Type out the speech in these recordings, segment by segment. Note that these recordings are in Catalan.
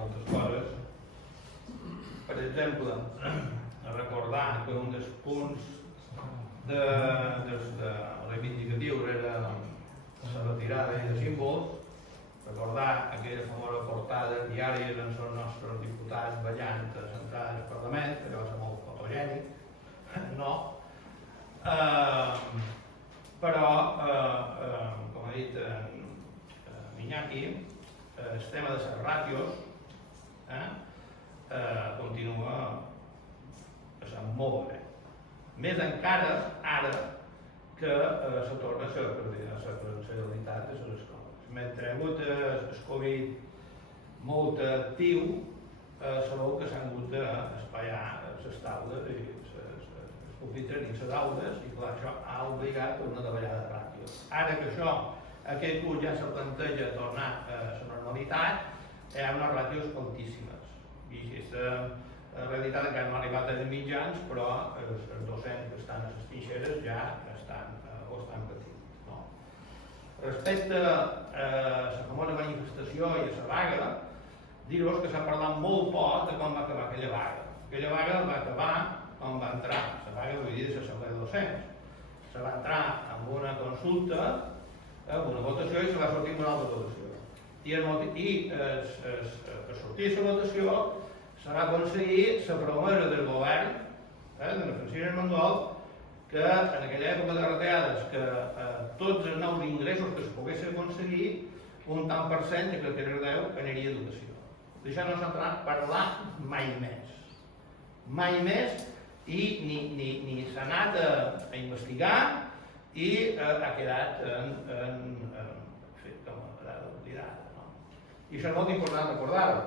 moltes coses. Per exemple, recordar que un dels punts reivindicatius era la retirada de símbols, recordar aquella famosa portada diària amb els nostres diputats ballant a l'entrada del Parlament, que va ser molt fotogènic, no? Però, com ha dit Iñaki, el tema de les ràtios continua passant molt bé. Més encara ara que se torna a la presencialitat de les escoles. Mentre hi ha hagut el Covid molt actiu, sabeu que s'han hagut d'espaiar les taules i els pupitres i les aules, i clar, això ha obligat a una davallada de ràtios. Ara que això, aquest curs ja se planteja tornar a la normalitat, hi ha unes ràtios altíssimes. I aquesta realitat encara no ha arribat als mitjans, però els docents que estan a les trinxeres ja estan patint. No? Respecte a la famosa manifestació i a la vaga, dir-vos que s'ha parlat molt poc de com va acabar aquella vaga. Aquella vaga va acabar com va entrar. La vaga, vull dir, de l'assemblea de docents. Se va entrar amb una consulta, amb una votació, i se va sortir amb una altra votació. I per sortir de la votació se va aconseguir la promesa del govern, de la Francina Armengol, que en aquella època de retallades, que tots els nous ingressos que es poguessin aconseguir, un tant per cent, que crec que era 10, aniria a educació. D'això no s'ha entrat a parlar mai més. Mai més, i ni s'ha anat a investigar, i ha quedat com a dada oblidada. I això és molt important recordar-ho.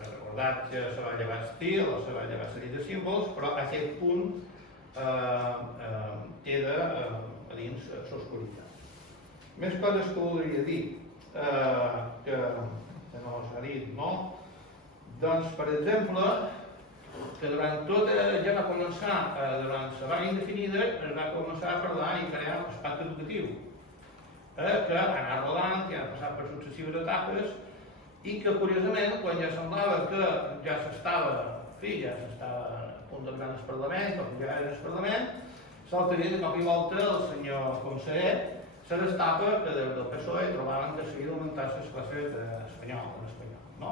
Recordar que se va llevar estil o se va llevar sèrie de símbols, però aquest punt queda a dins l'oscuritat. Més coses que voldria dir, que no s'ha dit, no? Doncs, per exemple, que durant tot, ja va començar, durant la vaga indefinida, es va començar a parlar i crear el pacte educatiu, que ha anat rodant, que ha passat per successives etapes, i que, curiosament, quan ja semblava que ja s'estava a punt d'entrar en el Parlament, o que ja era en el Parlament, l'altre dia, de cop i volta, el senyor conseller se destapa que des del PSOE trobaven que s'havia d'augmentar les classes d'espanyol, no?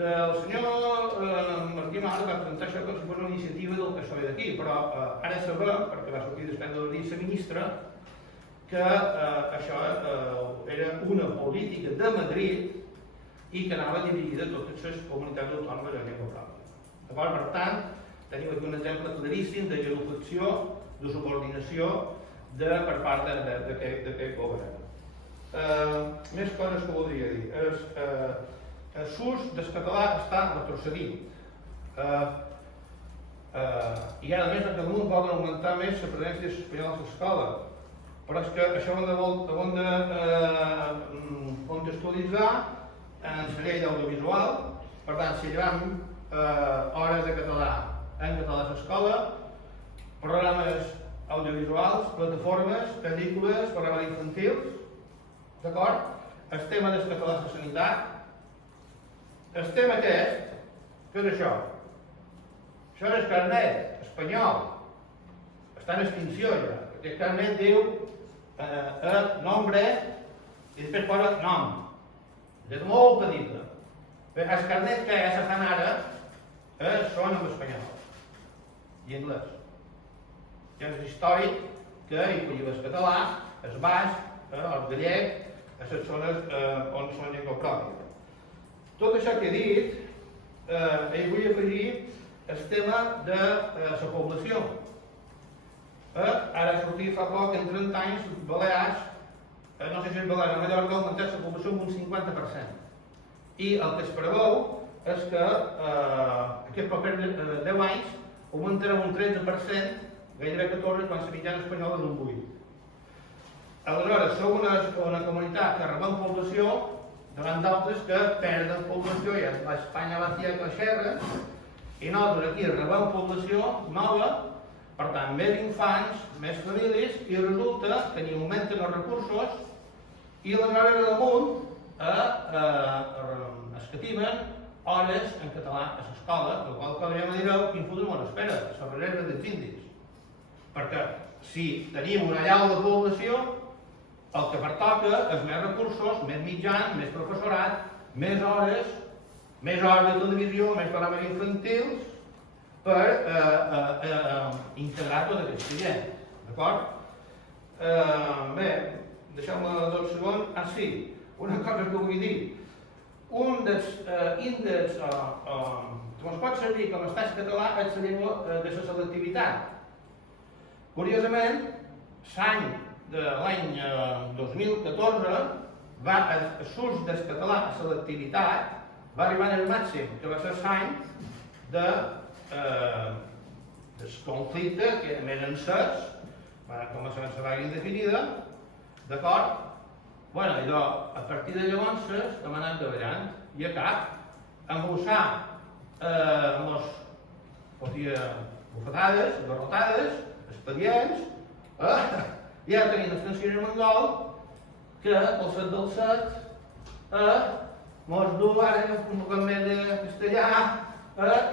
El senyor Martí Mas va presentar això com si fos una iniciativa del PSOE d'aquí, però ara sabem, perquè va sortir després de dir la ministra, que això era una política de Madrid i que anava dirigida a totes les comunitats autònomes de llengua pròpia. Per tant, tenim aquí un exemple claríssim de genuflexió, de subordinació per part d'aquest govern. Més coses que voldria dir. L'ús del català està retrocedint. I ara més, a Catalunya volen augmentar més la presència de l'espanyol a l'escola. Però és que això ho hem de contextualitzar en la llei d'audiovisual. Per tant, si llevam hores de català en català a l'escola, programes audiovisuals, plataformes, pel·lícules, programes infantils, d'acord? El tema del català a la sanitat, el tema aquest, què és això? Això és el carnet espanyol, està en extinció ja. Aquest carnet diu nombre i després posa nom. És molt petita. Els carnets que ja se fan ara són en espanyol i anglès. Ja és històric que hi pugui el català, el basc, el gallec, a les zones on són llengua pròpia. Tot això que he dit, hi vull afegir el tema de la població. Ara ha sortit fa poc, en 30 anys, Balears, no sé si és Balears, a Mallorca, ha augmentat la població en un 50%. I el que es preveu és que aquest proper 10 anys augmentarà un 13%, gairebé 14%, quan la mitjana espanyola és un 8%. Aleshores, som una comunitat que rebem població davant d'altres que perden població, ja Espanya va tirar que xerra, i nosaltres aquí rebem població nova, per tant, més infants, més famílies, i resulta que ni augmenten els recursos i aleshores damunt a es cativen hores en català a l'escola, el qual cosa ja me direu quin futur mos espera, sobre les dels índics. Perquè si tenim una llau de població, el que pertoca és més recursos, més mitjans, més professorat, més hores de televisió, més programes infantils per integrar tota aquesta gent. D'acord? Bé, deixeu-me 2 segons. Ah, sí, una cosa que vull dir. Un dels índexs que ens pot servir com a estat català és la llengua de la selectivitat. Curiosament, l'any 2014, l'ús del català a selectivitat va arribar al màxim, que va ser l'any del conflicte, que era més encès, van començar la vaga indefinida, d'acord? Bueno, allò, a partir de llavors, hem anat davallant, i a cap, embossar bufetades, garrotades, expedients, i ara tenim el Francina Mongol, que el 7 del 7 mos du ara un poc més de castellà,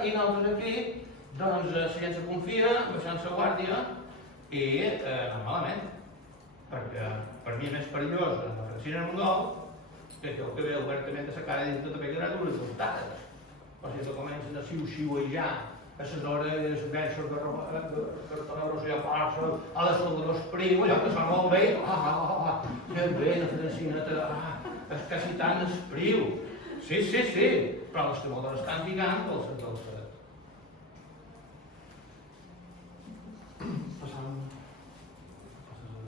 i nosaltres aquí, doncs, sense confia, baixant la guàrdia, i malament. Perquè per mi és més perillós la Francina Mongol que el que ve obertament a la cara dins de tota aquella dures voltades. O sigui que comencen a xiu-xiuejar a les orelles, versos de cartoneros i a parça, a les soldadors priu, allò que sona molt bé, que bé, la Francineta, és quasi tant espriu. Sí, però les que volen estan ficant pel set del set.